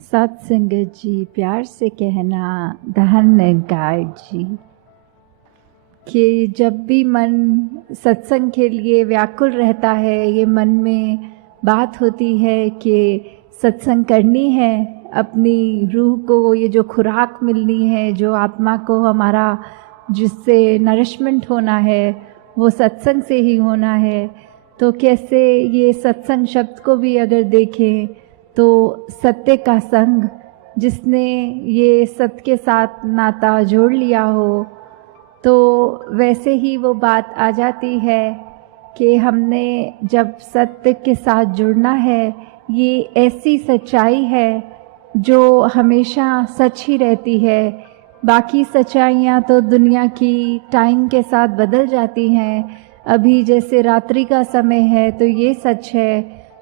सत्संगत जी, प्यार से कहना धन्य गाइड जी कि जब भी मन सत्संग के लिए व्याकुल रहता है, ये मन में बात होती है कि सत्संग करनी है, अपनी रूह को ये जो खुराक मिलनी है, जो आत्मा को हमारा जिससे नरिशमेंट होना है वो सत्संग से ही होना है। तो कैसे ये सत्संग शब्द को भी अगर देखें तो सत्य का संग, जिसने ये सत्य के साथ नाता जोड़ लिया हो, तो वैसे ही वो बात आ जाती है कि हमने जब सत्य के साथ जुड़ना है, ये ऐसी सच्चाई है जो हमेशा सच ही रहती है। बाकी सच्चाइयाँ तो दुनिया की टाइम के साथ बदल जाती हैं। अभी जैसे रात्रि का समय है तो ये सच है,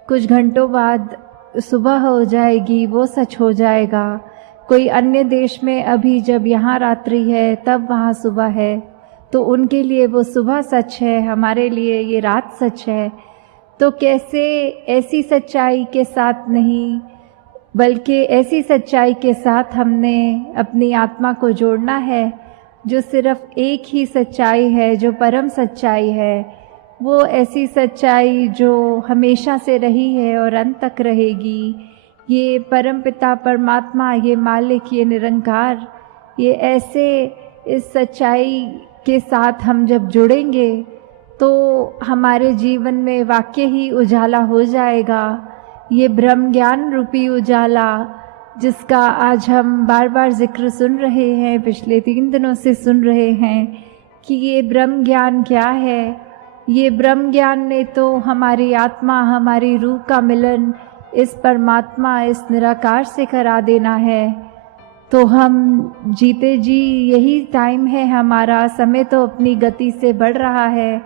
कुछ घंटों बाद सुबह हो जाएगी, वो सच हो जाएगा। कोई अन्य देश में अभी जब यहाँ रात्रि है तब वहाँ सुबह है, तो उनके लिए वो सुबह सच है, हमारे लिए ये रात सच है। तो कैसे ऐसी सच्चाई के साथ नहीं, बल्कि ऐसी सच्चाई के साथ हमने अपनी आत्मा को जोड़ना है, जो सिर्फ एक ही सच्चाई है, जो परम सच्चाई है। वो ऐसी सच्चाई जो हमेशा से रही है और अंत तक रहेगी। ये परम पिता परमात्मा, ये मालिक, ये निरंकार, ये ऐसे इस सच्चाई के साथ हम जब जुड़ेंगे तो हमारे जीवन में वाकई ही उजाला हो जाएगा। ये ब्रह्म ज्ञान रूपी उजाला, जिसका आज हम बार बार जिक्र सुन रहे हैं, पिछले 3 दिनों से सुन रहे हैं कि ये ब्रह्म ज्ञान क्या है। ये ब्रह्म ज्ञान ने तो हमारी आत्मा, हमारी रूह का मिलन इस परमात्मा, इस निराकार से करा देना है। तो हम जीते जी यही टाइम है हमारा, समय तो अपनी गति से बढ़ रहा है,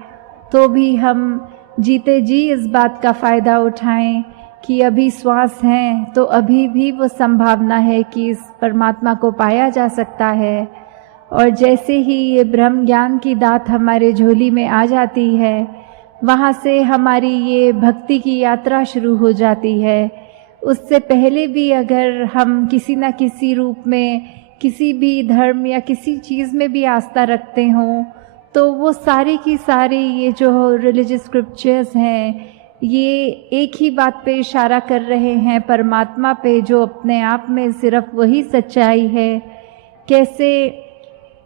तो भी हम जीते जी इस बात का फ़ायदा उठाएं कि अभी श्वास हैं तो अभी भी वो संभावना है कि इस परमात्मा को पाया जा सकता है। और जैसे ही ये ब्रह्म ज्ञान की दात हमारे झोली में आ जाती है, वहाँ से हमारी ये भक्ति की यात्रा शुरू हो जाती है। उससे पहले भी अगर हम किसी न किसी रूप में किसी भी धर्म या किसी चीज़ में भी आस्था रखते हों, तो वो सारी की सारी ये जो रिलीजियस स्क्रिप्चर्स हैं, ये एक ही बात पे इशारा कर रहे हैं, परमात्मा पे, जो अपने आप में सिर्फ वही सच्चाई है। कैसे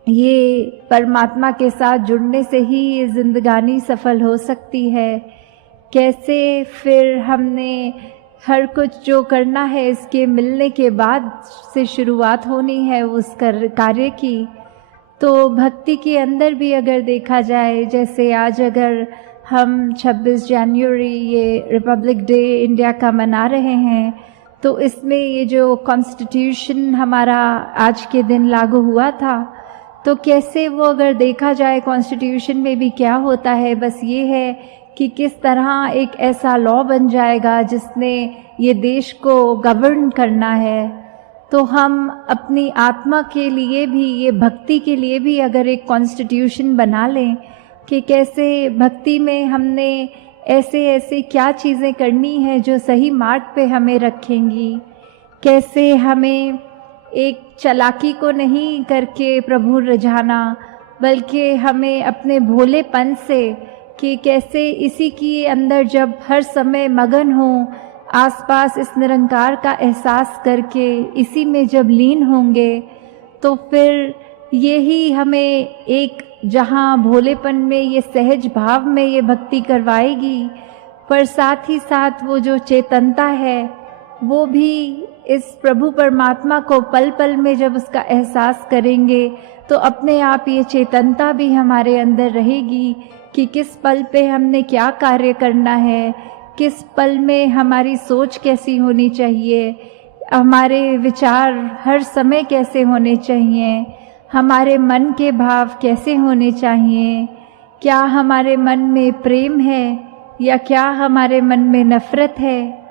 ये परमात्मा के साथ जुड़ने से ही ये जिंदगानी सफल हो सकती है। कैसे फिर हमने हर कुछ जो करना है इसके मिलने के बाद से शुरुआत होनी है उस कार्य की। तो भक्ति के अंदर भी अगर देखा जाए, जैसे आज अगर हम 26 जनवरी ये रिपब्लिक डे इंडिया का मना रहे हैं, तो इसमें ये जो कॉन्स्टिट्यूशन हमारा आज के दिन लागू हुआ था, तो कैसे वो अगर देखा जाए कॉन्स्टिट्यूशन में भी क्या होता है, बस ये है कि किस तरह एक ऐसा लॉ बन जाएगा जिसने ये देश को गवर्न करना है। तो हम अपनी आत्मा के लिए भी, ये भक्ति के लिए भी अगर एक कॉन्स्टिट्यूशन बना लें कि कैसे भक्ति में हमने ऐसे ऐसे क्या चीज़ें करनी है जो सही मार्ग पे हमें रखेंगी। कैसे हमें एक चालाकी को नहीं करके प्रभु रिझाना, बल्कि हमें अपने भोलेपन से, कि कैसे इसी के अंदर जब हर समय मगन हो, आसपास इस निरंकार का एहसास करके इसी में जब लीन होंगे, तो फिर यही हमें एक जहाँ भोलेपन में, ये सहज भाव में ये भक्ति करवाएगी, पर साथ ही साथ वो जो चेतनता है वो भी इस प्रभु परमात्मा को पल पल में जब उसका एहसास करेंगे, तो अपने आप ये चेतनता भी हमारे अंदर रहेगी कि किस पल पे हमने क्या कार्य करना है, किस पल में हमारी सोच कैसी होनी चाहिए, हमारे विचार हर समय कैसे होने चाहिए, हमारे मन के भाव कैसे होने चाहिए, क्या हमारे मन में प्रेम है या क्या हमारे मन में नफ़रत है,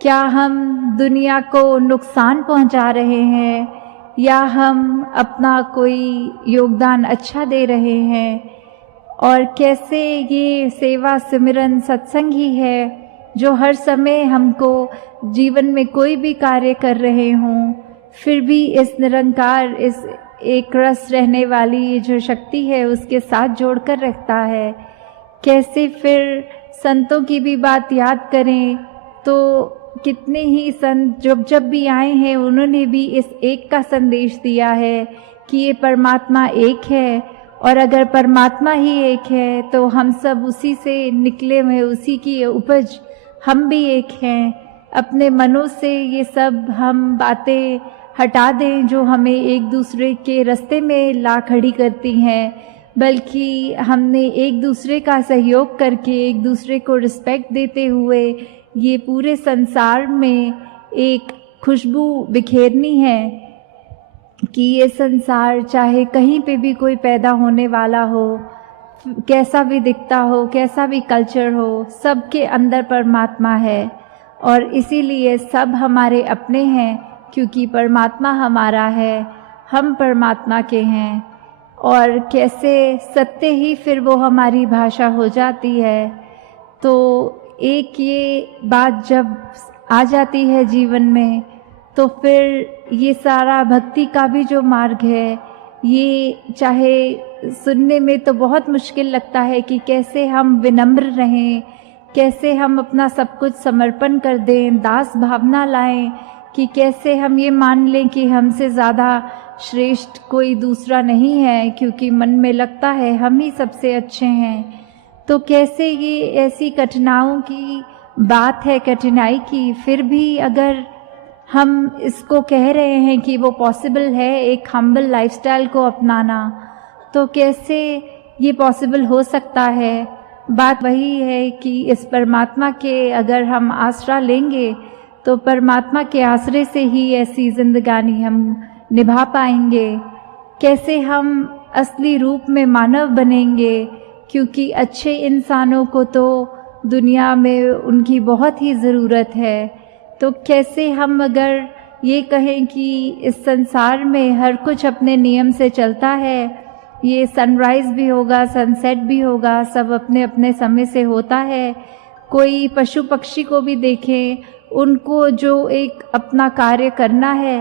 क्या हम दुनिया को नुकसान पहुंचा रहे हैं या हम अपना कोई योगदान अच्छा दे रहे हैं। और कैसे ये सेवा सिमरन सत्संग ही है जो हर समय हमको जीवन में कोई भी कार्य कर रहे हों, फिर भी इस निरंकार, इस एक रस रहने वाली ये जो शक्ति है उसके साथ जोड़कर रखता है। कैसे फिर संतों की भी बात याद करें तो कितने ही संत जब भी आए हैं उन्होंने भी इस एक का संदेश दिया है कि ये परमात्मा एक है, और अगर परमात्मा ही एक है तो हम सब उसी से निकले हुए, उसी की उपज हम भी एक हैं। अपने मनों से ये सब हम बातें हटा दें जो हमें एक दूसरे के रास्ते में ला खड़ी करती हैं, बल्कि हमने एक दूसरे का सहयोग करके, एक दूसरे को रिस्पेक्ट देते हुए ये पूरे संसार में एक खुशबू बिखेरनी है कि ये संसार चाहे कहीं पे भी कोई पैदा होने वाला हो, कैसा भी दिखता हो, कैसा भी कल्चर हो, सबके अंदर परमात्मा है। और इसीलिए सब हमारे अपने हैं, क्योंकि परमात्मा हमारा है, हम परमात्मा के हैं। और कैसे सत्य ही फिर वो हमारी भाषा हो जाती है। तो एक ये बात जब आ जाती है जीवन में, तो फिर ये सारा भक्ति का भी जो मार्ग है, ये चाहे सुनने में तो बहुत मुश्किल लगता है कि कैसे हम विनम्र रहें, कैसे हम अपना सब कुछ समर्पण कर दें, दास भावना लाएं, कि कैसे हम ये मान लें कि हमसे ज़्यादा श्रेष्ठ कोई दूसरा नहीं है, क्योंकि मन में लगता है हम ही सबसे अच्छे हैं। तो कैसे ये ऐसी कठिनाइयों की बात है, कठिनाई की, फिर भी अगर हम इसको कह रहे हैं कि वो पॉसिबल है एक हम्बल लाइफस्टाइल को अपनाना, तो कैसे ये पॉसिबल हो सकता है। बात वही है कि इस परमात्मा के अगर हम आसरा लेंगे तो परमात्मा के आसरे से ही ऐसी जिंदगानी हम निभा पाएंगे। कैसे हम असली रूप में मानव बनेंगे, क्योंकि अच्छे इंसानों को तो दुनिया में उनकी बहुत ही ज़रूरत है। तो कैसे हम अगर ये कहें कि इस संसार में हर कुछ अपने नियम से चलता है, ये सनराइज़ भी होगा, सनसेट भी होगा, सब अपने अपने समय से होता है। कोई पशु पक्षी को भी देखें, उनको जो एक अपना कार्य करना है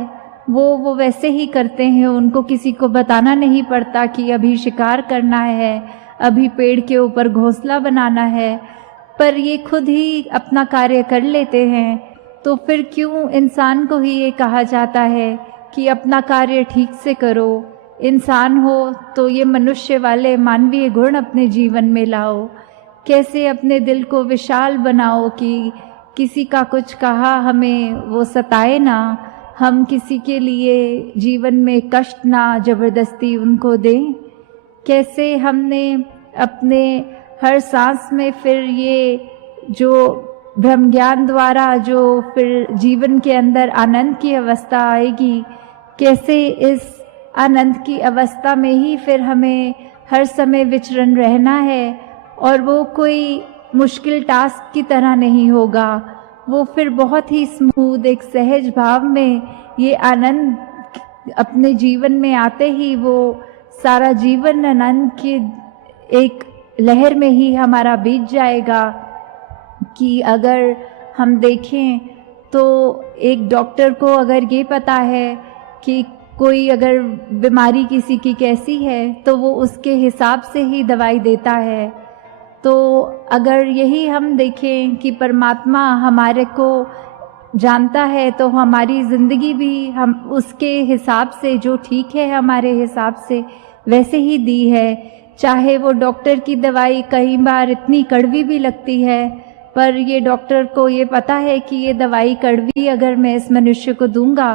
वो वैसे ही करते हैं, उनको किसी को बताना नहीं पड़ता कि अभी शिकार करना है, अभी पेड़ के ऊपर घोंसला बनाना है, पर ये खुद ही अपना कार्य कर लेते हैं। तो फिर क्यों इंसान को ही ये कहा जाता है कि अपना कार्य ठीक से करो, इंसान हो तो ये मनुष्य वाले मानवीय गुण अपने जीवन में लाओ। कैसे अपने दिल को विशाल बनाओ कि किसी का कुछ कहा हमें वो सताए ना, हम किसी के लिए जीवन में कष्ट ना ज़बरदस्ती उनको दें। कैसे हमने अपने हर सांस में फिर ये जो ब्रह्म ज्ञान द्वारा जो फिर जीवन के अंदर आनंद की अवस्था आएगी, कैसे इस आनंद की अवस्था में ही फिर हमें हर समय विचरण रहना है, और वो कोई मुश्किल टास्क की तरह नहीं होगा, वो फिर बहुत ही स्मूथ एक सहज भाव में ये आनंद अपने जीवन में आते ही वो सारा जीवन आनंद की एक लहर में ही हमारा बीत जाएगा। कि अगर हम देखें तो एक डॉक्टर को अगर ये पता है कि कोई अगर बीमारी किसी की कैसी है तो वो उसके हिसाब से ही दवाई देता है। तो अगर यही हम देखें कि परमात्मा हमारे को जानता है तो हमारी ज़िंदगी भी हम उसके हिसाब से जो ठीक है हमारे हिसाब से वैसे ही दी है। चाहे वो डॉक्टर की दवाई कई बार इतनी कड़वी भी लगती है, पर ये डॉक्टर को ये पता है कि ये दवाई कड़वी अगर मैं इस मनुष्य को दूंगा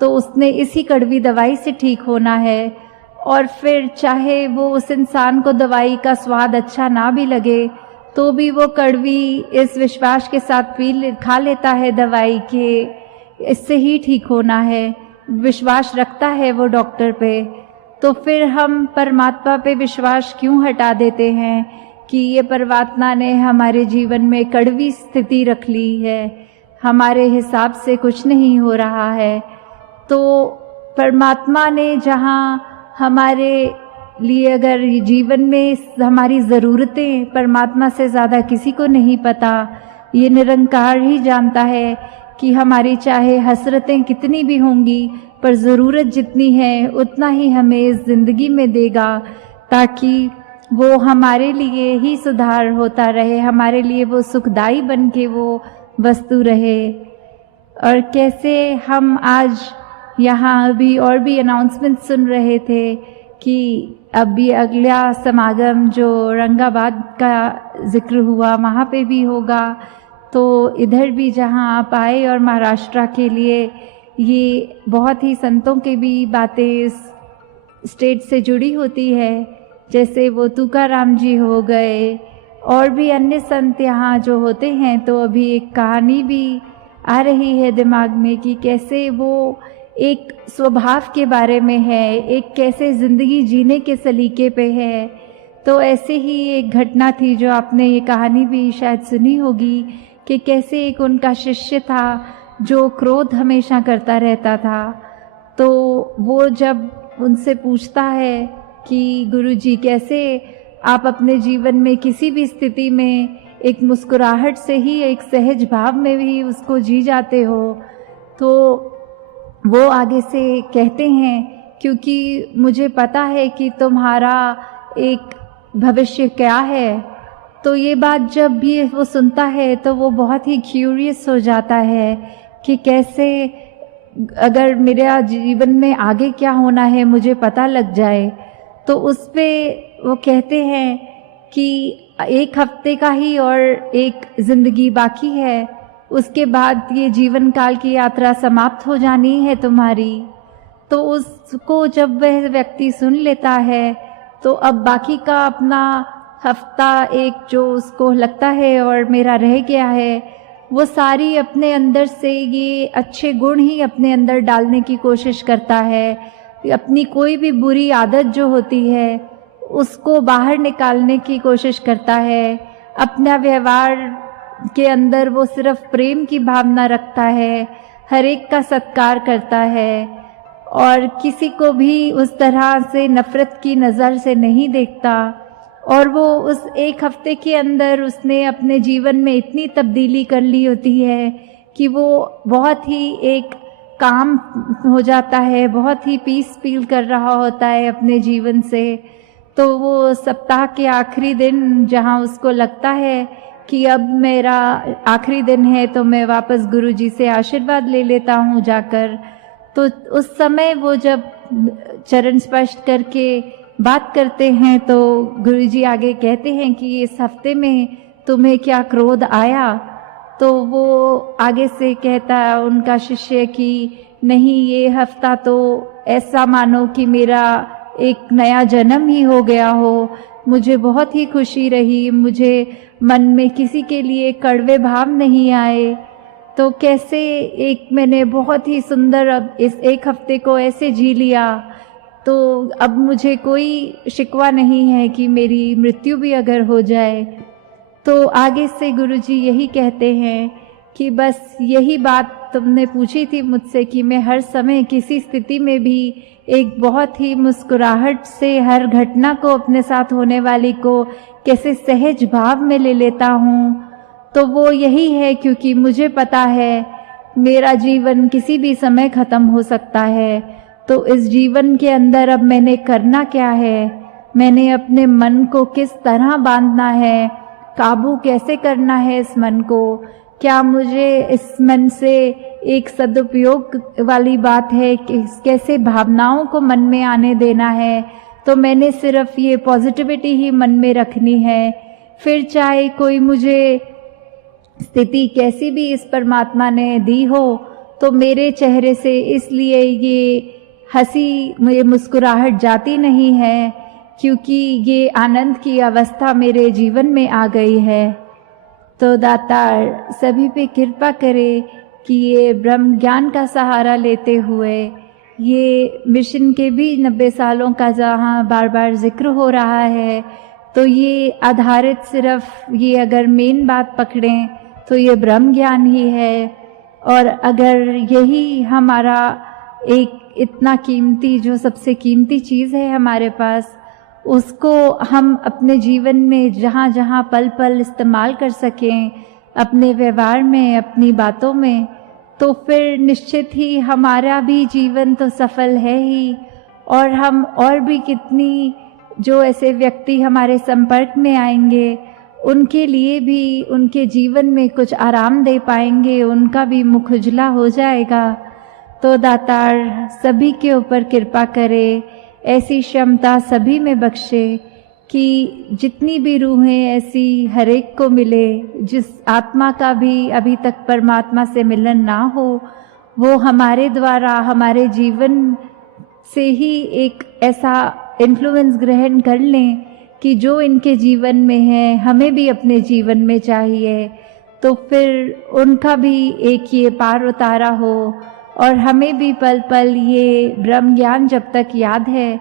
तो उसने इसी कड़वी दवाई से ठीक होना है। और फिर चाहे वो उस इंसान को दवाई का स्वाद अच्छा ना भी लगे तो भी वो कड़वी इस विश्वास के साथ खा लेता है दवाई के इससे ही ठीक होना है, विश्वास रखता है वो डॉक्टर पे। तो फिर हम परमात्मा पे विश्वास क्यों हटा देते हैं कि ये परमात्मा ने हमारे जीवन में कड़वी स्थिति रख ली है, हमारे हिसाब से कुछ नहीं हो रहा है। तो परमात्मा ने जहाँ हमारे लिए अगर जीवन में हमारी ज़रूरतें परमात्मा से ज़्यादा किसी को नहीं पता, ये निरंकार ही जानता है कि हमारी चाहे हसरतें कितनी भी होंगी, पर ज़रूरत जितनी है उतना ही हमें इस ज़िंदगी में देगा, ताकि वो हमारे लिए ही सुधार होता रहे, हमारे लिए वो सुखदाई बन के वो वस्तु रहे। और कैसे हम आज यहाँ अभी और भी अनाउंसमेंट सुन रहे थे कि अभी अगला समागम जो औरंगाबाद का जिक्र हुआ वहाँ पे भी होगा, तो इधर भी जहाँ आप आए और महाराष्ट्र के लिए ये बहुत ही संतों के भी बातें इस स्टेट से जुड़ी होती है, जैसे वो तुकाराम जी हो गए और भी अन्य संत यहाँ जो होते हैं। तो अभी एक कहानी भी आ रही है दिमाग में कि कैसे वो एक स्वभाव के बारे में है, एक कैसे ज़िंदगी जीने के सलीके पे है। तो ऐसे ही एक घटना थी जो आपने ये कहानी भी शायद सुनी होगी कि कैसे एक उनका शिष्य था जो क्रोध हमेशा करता रहता था। तो वो जब उनसे पूछता है कि गुरुजी कैसे आप अपने जीवन में किसी भी स्थिति में एक मुस्कुराहट से ही, एक सहज भाव में भी उसको जी जाते हो, तो वो आगे से कहते हैं क्योंकि मुझे पता है कि तुम्हारा एक भविष्य क्या है। तो ये बात जब भी वो सुनता है तो वो बहुत ही क्यूरियस हो जाता है कि कैसे अगर मेरा जीवन में आगे क्या होना है मुझे पता लग जाए। तो उस पे वो कहते हैं कि 1 हफ्ते का ही और एक ज़िंदगी बाकी है, उसके बाद ये जीवन काल की यात्रा समाप्त हो जानी है तुम्हारी। तो उसको जब वह व्यक्ति सुन लेता है तो अब बाकी का अपना हफ्ता एक जो उसको लगता है और मेरा रह गया है, वो सारी अपने अंदर से ये अच्छे गुण ही अपने अंदर डालने की कोशिश करता है। अपनी कोई भी बुरी आदत जो होती है उसको बाहर निकालने की कोशिश करता है। अपना व्यवहार के अंदर वो सिर्फ प्रेम की भावना रखता है, हर एक का सत्कार करता है और किसी को भी उस तरह से नफ़रत की नज़र से नहीं देखता। और वो उस 1 हफ्ते के अंदर उसने अपने जीवन में इतनी तब्दीली कर ली होती है कि वो बहुत ही एक काम हो जाता है, बहुत ही पीस फील कर रहा होता है अपने जीवन से। तो वो सप्ताह के आखिरी दिन जहाँ उसको लगता है कि अब मेरा आखिरी दिन है तो मैं वापस गुरुजी से आशीर्वाद ले लेता हूँ जाकर, तो उस समय वो जब चरण स्पर्श करके बात करते हैं तो गुरुजी आगे कहते हैं कि इस हफ्ते में तुम्हें क्या क्रोध आया। तो वो आगे से कहता है उनका शिष्य कि नहीं, ये हफ्ता तो ऐसा मानो कि मेरा एक नया जन्म ही हो गया हो, मुझे बहुत ही खुशी रही, मुझे मन में किसी के लिए कड़वे भाव नहीं आए। तो कैसे एक मैंने बहुत ही सुंदर अब इस 1 हफ्ते को ऐसे जी लिया, तो अब मुझे कोई शिकवा नहीं है कि मेरी मृत्यु भी अगर हो जाए। तो आगे से गुरुजी यही कहते हैं कि बस यही बात तुमने पूछी थी मुझसे कि मैं हर समय किसी स्थिति में भी एक बहुत ही मुस्कुराहट से हर घटना को, अपने साथ होने वाली को कैसे सहज भाव में ले लेता हूँ। तो वो यही है क्योंकि मुझे पता है मेरा जीवन किसी भी समय ख़त्म हो सकता है। तो इस जीवन के अंदर अब मैंने करना क्या है, मैंने अपने मन को किस तरह बांधना है, काबू कैसे करना है इस मन को, क्या मुझे इस मन से एक सदुपयोग वाली बात है कि कैसे भावनाओं को मन में आने देना है। तो मैंने सिर्फ ये पॉजिटिविटी ही मन में रखनी है, फिर चाहे कोई मुझे स्थिति कैसी भी इस परमात्मा ने दी हो तो मेरे चेहरे से इसलिए ये हंसी, ये मुस्कुराहट जाती नहीं है क्योंकि ये आनंद की अवस्था मेरे जीवन में आ गई है। तो दातार सभी पे कृपा करे कि ये ब्रह्म ज्ञान का सहारा लेते हुए ये मिशन के भी 90 सालों का जहाँ बार बार जिक्र हो रहा है, तो ये आधारित सिर्फ ये अगर मेन बात पकड़ें तो ये ब्रह्म ज्ञान ही है। और अगर यही हमारा एक इतना कीमती, जो सबसे कीमती चीज़ है हमारे पास, उसको हम अपने जीवन में जहाँ जहाँ पल पल इस्तेमाल कर सकें, अपने व्यवहार में, अपनी बातों में, तो फिर निश्चित ही हमारा भी जीवन तो सफल है ही। और हम और भी कितनी जो ऐसे व्यक्ति हमारे संपर्क में आएंगे उनके लिए भी उनके जीवन में कुछ आराम दे पाएंगे, उनका भी मुख उजला हो जाएगा। तो दातार सभी के ऊपर कृपा करे, ऐसी क्षमता सभी में बख्शे कि जितनी भी रूहें ऐसी हर एक को मिले, जिस आत्मा का भी अभी तक परमात्मा से मिलन ना हो, वो हमारे द्वारा हमारे जीवन से ही एक ऐसा इन्फ्लुएंस ग्रहण कर लें कि जो इनके जीवन में है हमें भी अपने जीवन में चाहिए। तो फिर उनका भी एक ये पार उतारा हो और हमें भी पल पल ये ब्रह्म ज्ञान जब तक याद है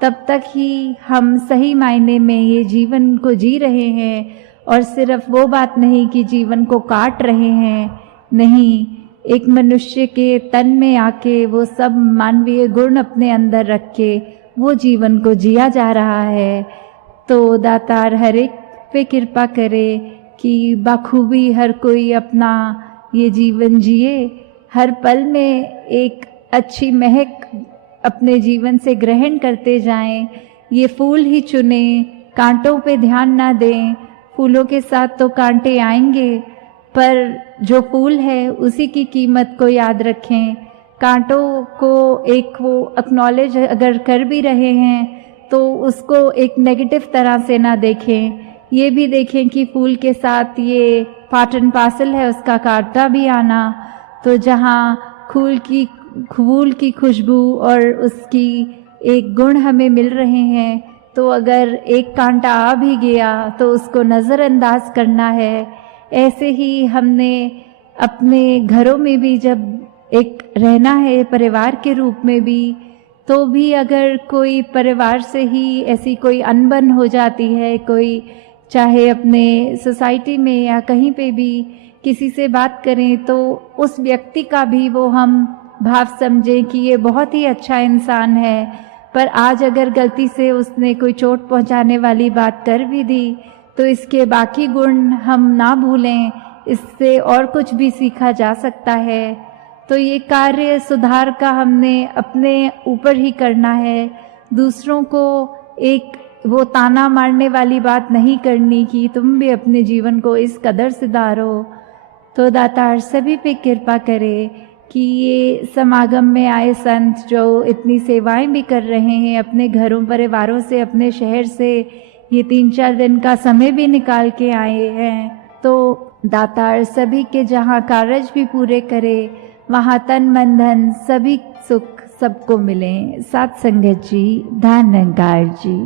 तब तक ही हम सही मायने में ये जीवन को जी रहे हैं। और सिर्फ वो बात नहीं कि जीवन को काट रहे हैं, नहीं, एक मनुष्य के तन में आके वो सब मानवीय गुण अपने अंदर रख के वो जीवन को जिया जा रहा है। तो दातार हर एक पे कृपा करे कि बाखूबी हर कोई अपना ये जीवन जिए, हर पल में एक अच्छी महक अपने जीवन से ग्रहण करते जाएं। ये फूल ही चुने, कांटों पे ध्यान ना दें। फूलों के साथ तो कांटे आएंगे, पर जो फूल है उसी की कीमत को याद रखें। कांटों को एक वो एक्नॉलेज अगर कर भी रहे हैं तो उसको एक नेगेटिव तरह से ना देखें, ये भी देखें कि फूल के साथ ये पार्ट एंड पार्सल है उसका कांटा भी आना। तो जहाँ फूल की खुशबू और उसकी एक गुण हमें मिल रहे हैं, तो अगर एक कांटा आ भी गया तो उसको नज़रअंदाज करना है। ऐसे ही हमने अपने घरों में भी जब एक रहना है परिवार के रूप में भी, तो भी अगर कोई परिवार से ही ऐसी कोई अनबन हो जाती है, कोई चाहे अपने सोसाइटी में या कहीं पे भी किसी से बात करें, तो उस व्यक्ति का भी वो हम भाव समझें कि ये बहुत ही अच्छा इंसान है, पर आज अगर गलती से उसने कोई चोट पहुंचाने वाली बात कर भी दी तो इसके बाकी गुण हम ना भूलें, इससे और कुछ भी सीखा जा सकता है। तो ये कार्य सुधार का हमने अपने ऊपर ही करना है, दूसरों को एक वो ताना मारने वाली बात नहीं करनी कि तुम भी अपने जीवन को इस कदर सुधारो। तो दातार सभी पे कृपा करे कि ये समागम में आए संत जो इतनी सेवाएं भी कर रहे हैं, अपने घरों परिवारों से, अपने शहर से ये 3-4 दिन का समय भी निकाल के आए हैं, तो दातार सभी के जहाँ कार्य भी पूरे करे, वहाँ तन मन धन सभी सुख सबको मिले। साथ संगत जी, धन निरंकार जी।